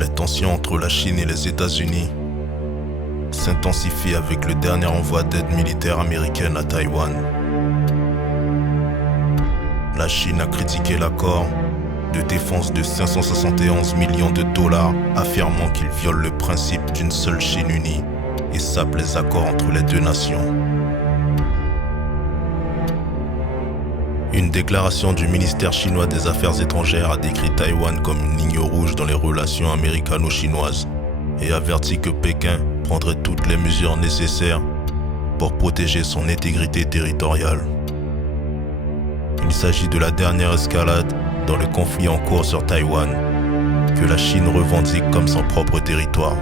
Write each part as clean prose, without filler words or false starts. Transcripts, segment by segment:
Les tensions entre la Chine et les États-Unis s'intensifient avec le dernier envoi d'aide militaire américaine à Taïwan. La Chine a critiqué l'accord de défense de 571 millions de dollars, affirmant qu'il viole le principe d'une seule Chine unie et sape les accords entre les deux nations. Une déclaration du ministère chinois des Affaires étrangères a décrit Taïwan comme une ligne rouge dans les relations américano-chinoises et averti que Pékin prendrait toutes les mesures nécessaires pour protéger son intégrité territoriale. Il s'agit de la dernière escalade dans le conflit en cours sur Taïwan, que la Chine revendique comme son propre territoire.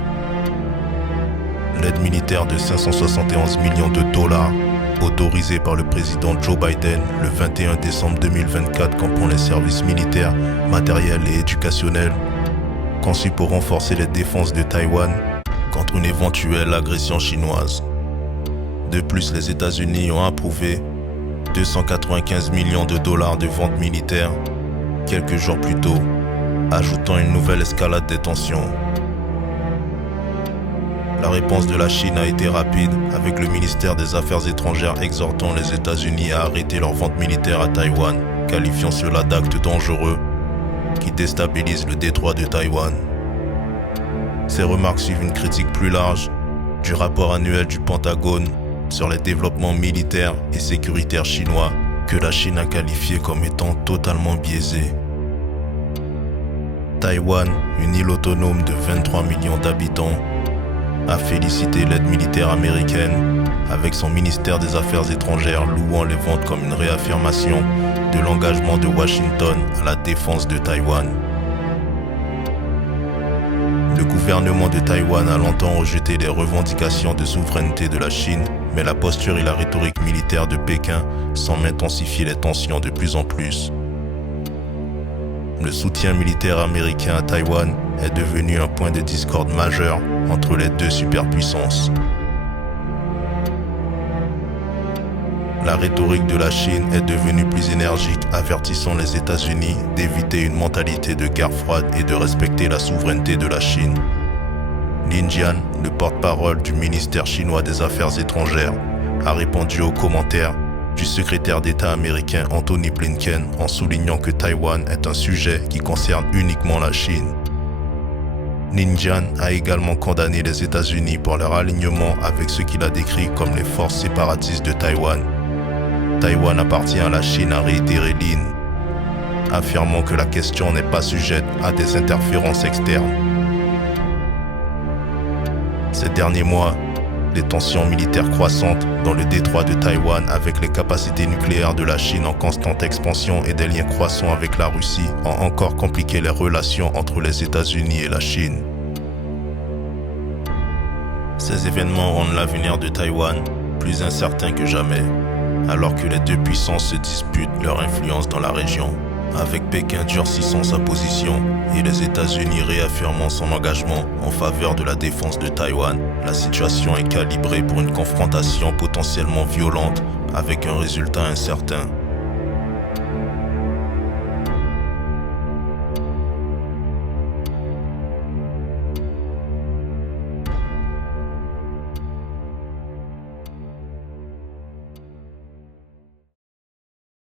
L'aide militaire de 571 millions de dollars, autorisée par le président Joe Biden le 21 décembre 2024, comprend les services militaires, matériels et éducationnels, conçus pour renforcer les défenses de Taïwan contre une éventuelle agression chinoise. De plus, les États-Unis ont approuvé 295 millions de dollars de ventes militaires quelques jours plus tôt, ajoutant une nouvelle escalade des tensions. La réponse de la Chine a été rapide, avec le ministère des Affaires étrangères exhortant les États-Unis à arrêter leurs ventes militaires à Taïwan, qualifiant cela d'actes dangereux qui déstabilisent le détroit de Taïwan. Ces remarques suivent une critique plus large du rapport annuel du Pentagone sur les développements militaires et sécuritaires chinois que la Chine a qualifié comme étant totalement biaisés. Taïwan, une île autonome de 23 millions d'habitants, a félicité l'aide militaire américaine avec son ministère des Affaires étrangères louant les ventes comme une réaffirmation de l'engagement de Washington à la défense de Taïwan. Le gouvernement de Taïwan a longtemps rejeté les revendications de souveraineté de la Chine, mais la posture et la rhétorique militaire de Pékin semblent intensifier les tensions de plus en plus. Le soutien militaire américain à Taïwan est devenu un point de discorde majeur entre les deux superpuissances. La rhétorique de la Chine est devenue plus énergique, avertissant les États-Unis d'éviter une mentalité de guerre froide et de respecter la souveraineté de la Chine. Lin Jian, le porte-parole du ministère chinois des Affaires étrangères, a répondu aux commentaires du secrétaire d'État américain Anthony Blinken en soulignant que Taïwan est un sujet qui concerne uniquement la Chine. Lin Jian a également condamné les États-Unis pour leur alignement avec ce qu'il a décrit comme les forces séparatistes de Taïwan. Taïwan appartient à la Chine, a réitéré Lin, affirmant que la question n'est pas sujette à des interférences externes. Ces derniers mois, les tensions militaires croissantes dans le détroit de Taïwan avec les capacités nucléaires de la Chine en constante expansion et des liens croissants avec la Russie ont encore compliqué les relations entre les États-Unis et la Chine. Ces événements rendent l'avenir de Taïwan plus incertain que jamais, alors que les deux puissances se disputent leur influence dans la région, avec Pékin durcissant sa position et les États-Unis réaffirmant son engagement en faveur de la défense de Taïwan. La situation est calibrée pour une confrontation potentiellement violente avec un résultat incertain.